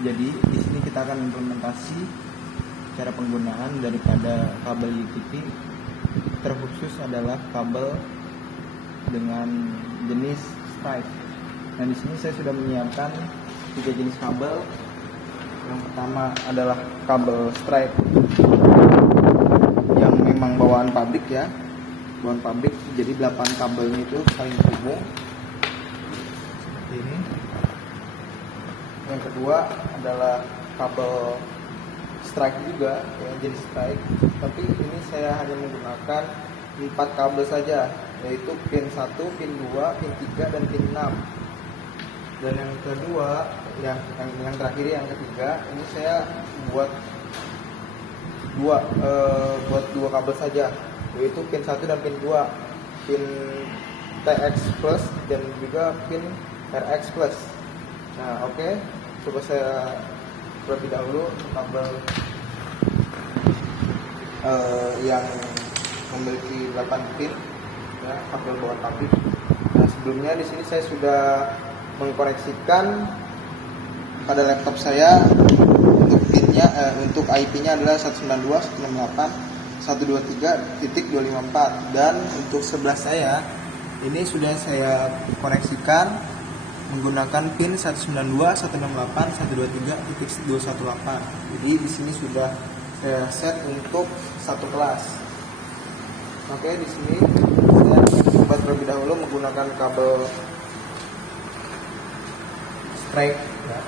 Jadi di sini kita akan implementasi cara penggunaan daripada kabel UTP. Terkhusus adalah kabel dengan jenis stripe. Nah, di sini saya sudah menyiapkan 3 jenis kabel. Yang pertama adalah kabel stripe yang memang bawaan pabrik ya, bawaan pabrik. Jadi 8 kabelnya itu saling terhubung seperti ini. Yang kedua adalah kabel strike juga ya, jenis strike, tapi ini saya hanya menggunakan 4 kabel saja, yaitu pin 1, pin 2, pin 3, dan pin 6. Dan yang kedua, yang terakhir, yang ketiga, ini saya buat dua kabel saja, yaitu pin 1 dan pin 2, pin TX plus dan juga pin RX plus. Nah, oke. Coba saya terlebih dahulu kabel yang memiliki 8 pin ya, kabel bawaan pabrik. Nah, sebelumnya di sini saya sudah mengkoreksikan pada laptop saya untuk pinnya, untuk IP-nya adalah 192.168.123.254, dan untuk sebelah saya ini sudah saya koreksikan menggunakan pin 192.168.123.218. Jadi di sini sudah saya set untuk satu kelas. Oke, di sini saya coba terlebih dahulu menggunakan kabel strike ya.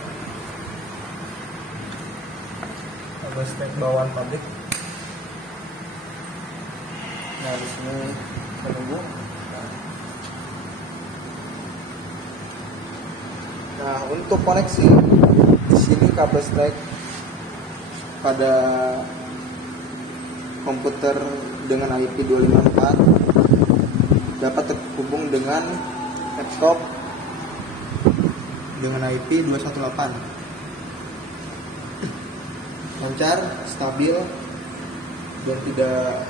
Kabel strike bawaan pabrik. Nah, di sini saya tunggu. Nah, untuk koneksi di sini kabel strike pada komputer dengan IP 254 dapat terhubung dengan laptop dengan IP 218. Lancar, stabil, dan tidak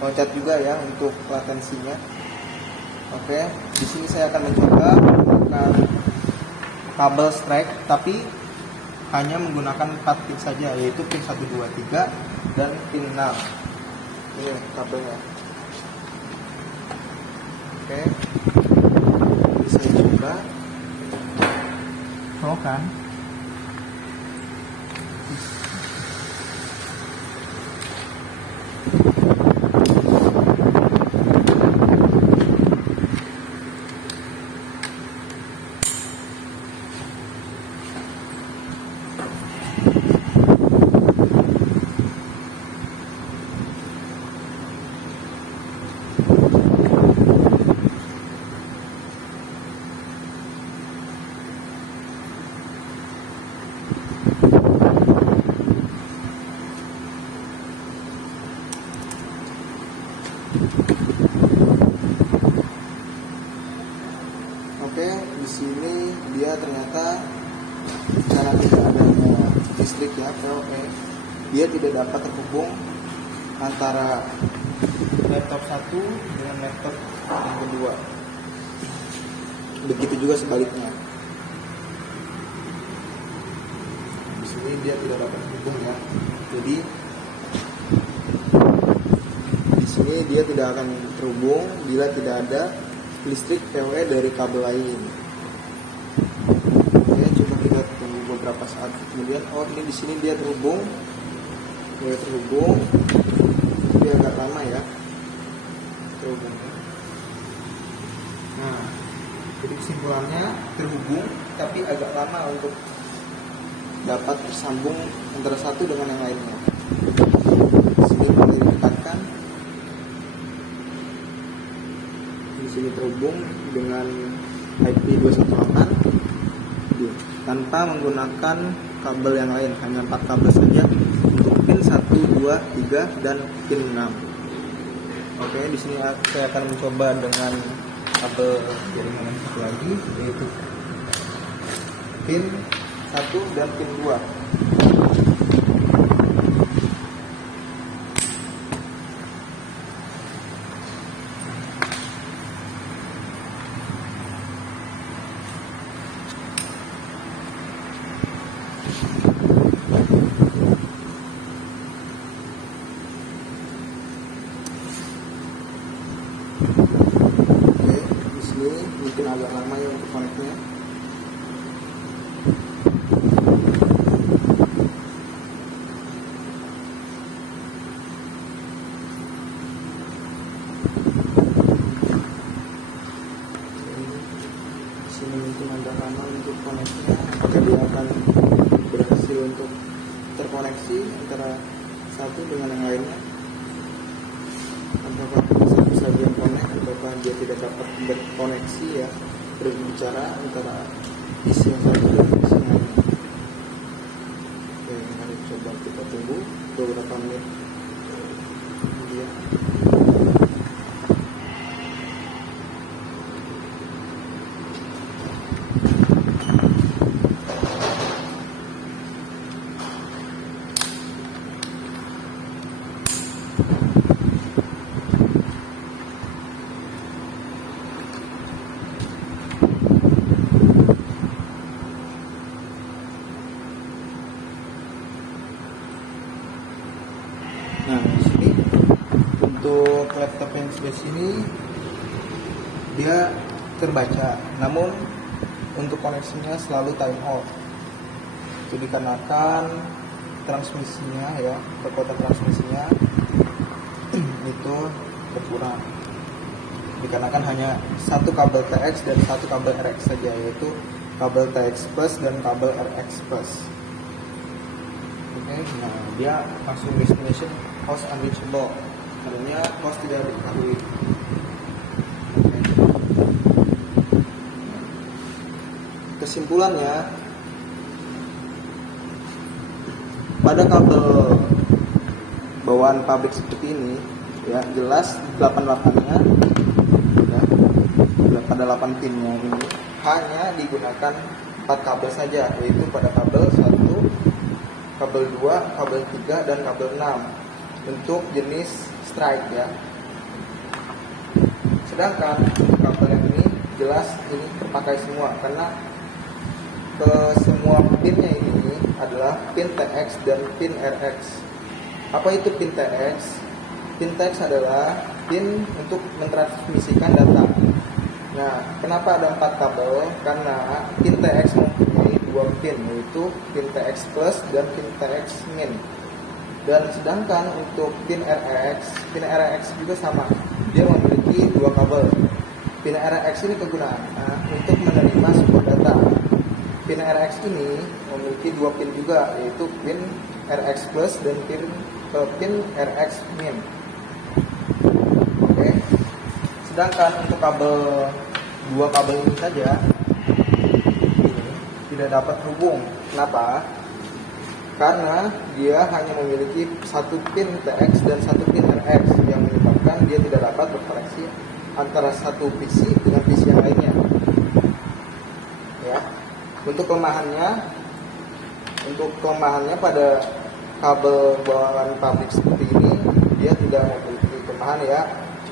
loncat juga ya untuk latensinya. Oke, di sini saya akan mencoba menggunakan kabel strike, tapi hanya menggunakan 4 pin saja, yaitu pin 1, 2, 3 dan pin 6. Ini kabelnya. Oke, bisa coba. Oh kan? Oke, di sini dia ternyata karena tidak adanya listrik ya, dia tidak dapat terhubung antara laptop satu dengan laptop yang kedua. Begitu juga sebaliknya. Di sini dia tidak dapat terhubung ya. Jadi di sini dia tidak akan terhubung bila tidak ada listrik PW dari kabel lain. Oke, coba kita tunggu beberapa saat kemudian. Oh, ini di sini dia terhubung, mulai terhubung. Dia agak lama ya terhubung. Nah, jadi kesimpulannya terhubung, tapi agak lama untuk dapat tersambung antara satu dengan yang lainnya. Di sini mulai didekatkan. Di sini terhubung dengan IP 218 tanpa menggunakan kabel yang lain, hanya 4 kabel saja untuk pin 1, 2, 3 dan pin 6. Oke, di sini saya akan mencoba dengan kabel jaringan yang satu lagi, yaitu pin 1 dan pin 2. mungkin agak lama ya untuk connect-nya. Sini mungkin agak lama untuk connect-nya. Apakah dia akan berhasil untuk terkoneksi antara satu dengan yang lainnya? Apakah satu saja yang connect ataukah dia tidak dapat berkoneksi ya, berbicara antara PC yang satu dan PC yang lainnya? Oke, mari coba kita tunggu beberapa menit. Dia Nah, di sini untuk laptop yang sebelah sini dia terbaca, namun untuk koneksinya selalu time out. Itu dikarenakan transmisinya ya, kekuatan transmisinya itu berkurang. Dikarenakan hanya satu kabel TX dan satu kabel RX saja, yaitu kabel TX plus dan kabel RX plus. Oke, nah dia langsung destination host unreachable, artinya host tidak diketahui. Kesimpulannya, pada kabel bawaan pabrik seperti ini ya, jelas 88-nya ya, pada 8 pinnya ini hanya digunakan 4 kabel saja, yaitu pada kabel 1, kabel 2, kabel 3, dan kabel 6 untuk jenis strike ya. Sedangkan untuk kabel yang ini jelas ini terpakai semua, karena ke semua pinnya ini adalah pin TX dan pin RX. Apa itu pin TX? Pin TX adalah pin untuk mentransmisikan data. Nah, kenapa ada 4 kabel? Karena pin TX mempunyai 2 pin, yaitu pin TX plus dan pin TX min. Dan sedangkan untuk pin RX juga sama. Dia memiliki 2 kabel. Pin RX ini kegunaannya untuk menerima sebuah data. Pin RX ini memiliki 2 pin juga, yaitu pin RX plus dan pin RX min. Oke. Sedangkan untuk kabel 2 kabel ini saja ini tidak dapat terhubung. Kenapa? Karena dia hanya memiliki 1 pin TX dan 1 pin RX, yang menyebabkan dia tidak dapat berkoneksi antara satu PC dengan PC yang lainnya. Ya. Untuk kelemahannya pada kabel bawaan pabrik seperti ini, dia tidak memiliki kelemahan ya,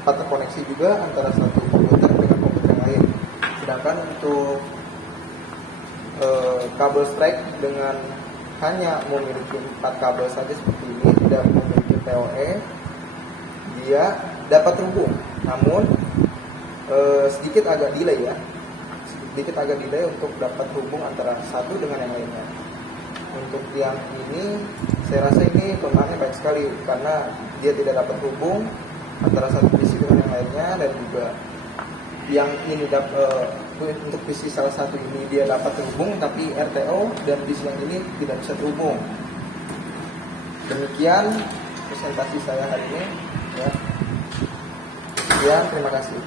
cepat terkoneksi juga antara satu komputer dengan komputer yang lain. Sedangkan untuk kabel strike dengan hanya memiliki 4 kabel saja seperti ini, tidak memiliki PoE, dia dapat terhubung, namun sedikit agak delay untuk dapat terhubung antara satu dengan yang lainnya. Untuk yang ini, saya rasa ini kelemahannya baik sekali, karena dia tidak dapat terhubung antara satu PC dengan yang lainnya, dan juga yang ini untuk PC salah satu ini dia dapat terhubung, tapi RTO dan PC yang ini tidak bisa terhubung. Demikian presentasi saya hari ini ya. Sekian, terima kasih.